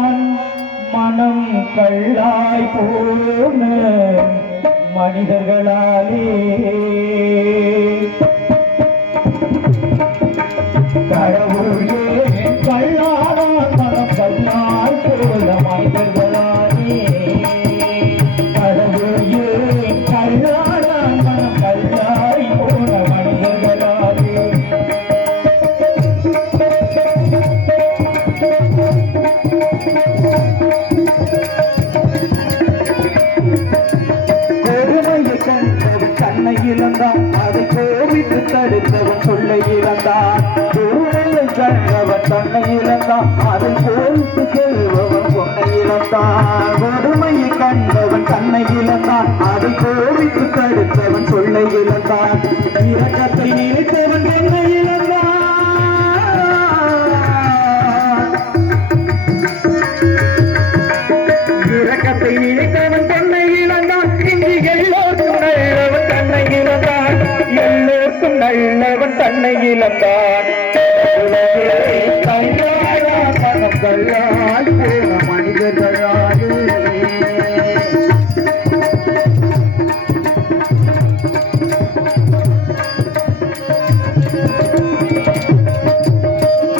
கல்லாடான் மனம் கல்லாய் போன மனிதர்களாலே கடவுளே கல்லாடான் மனம் கல்லாய் போன மனிதர்களாலே கடவுளே கல்லாடான் மனம் கல்லாய் போன மனிதர்களாலே தன்னை இழந்தான் அதை கோபித்து தடுத்தவன் சொல்லை இழந்தான் பொருளை கண்டவன் தன்னை இழந்தான் அதை கோபித்து செல்பவன் பொன்னை இழந்தான் கொடுமையை கண்டவன் தன்னை இழந்தான் அதை கோபித்து தடுத்தவன் சொல்லை இழந்தான் இரக்கத்தை நினைத்தவன் என்னை இழந்தான் இரக்கத்தை நினைத்தவன் தன்னை இழந்தான் இங்கு எல்லோருக்கும் நல்லவன் தன்னை இழந்தான் மனிதர்களாலே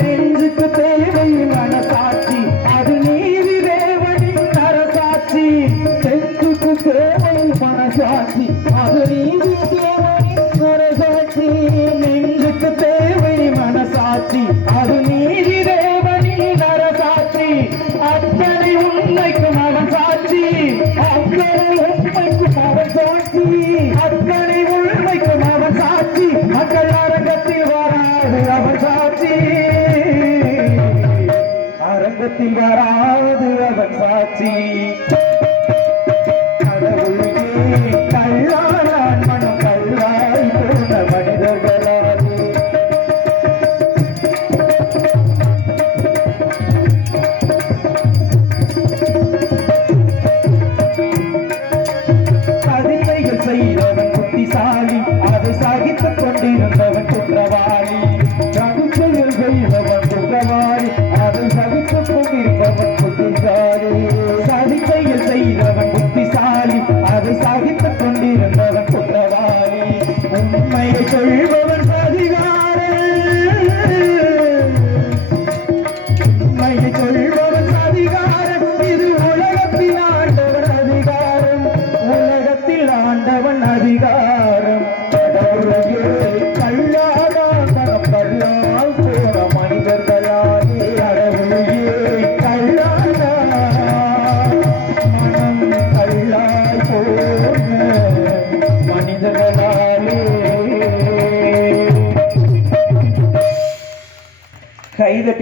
நெஞ்சுக்கு தேவை மனசாட்சி அது நீதி தேவனின் நரசாட்சி நெஞ்சுக்கு தேவை மனசாட்சி அது நீதி நெஞ்சுக்கு தேவை மனசாட்சி அது நீதி தேவனின் நரசாட்சி அத்தனை உண்மைக்கும் அவன் சாட்சி அத்தனை உண்மைக்கும் அவன் சாட்சி அத்தனை உண்மைக்கும் அவன் சாட்சி மக்கள் அரங்கத்தில் வராது அவன் சாட்சி அரங்கத்தில் வராது அவன் சாட்சி செய்தவன் புத்திசாலி அதை சாகித்துக் கொண்டிருந்தவன் குற்றவாளி ரகுச்செயல் செய்தவன் குற்றவாளி அதை சகித்துக் கொண்டிருப்பவன் புத்திசாலி சதிச்செயல் செய்தவன் புத்திசாலி அதை சாகித்துக் கொண்டிருந்தவன் குற்றவாளி உண்மையை சொல்பவன் அதிகாரம் உண்மையை சொல்பவன் அதிகாரம் இது உலகத்தில் ஆண்டவன் அதிகாரம் உலகத்தில் ஆண்டவன் அதிகாரம் கல்லாடான் மனம் கல்லால் போன மனிதர்களாலே கடவுளையே கல்லாடான் மனம் கல்லாய் போன மனிதர்களாலே கைதட்டி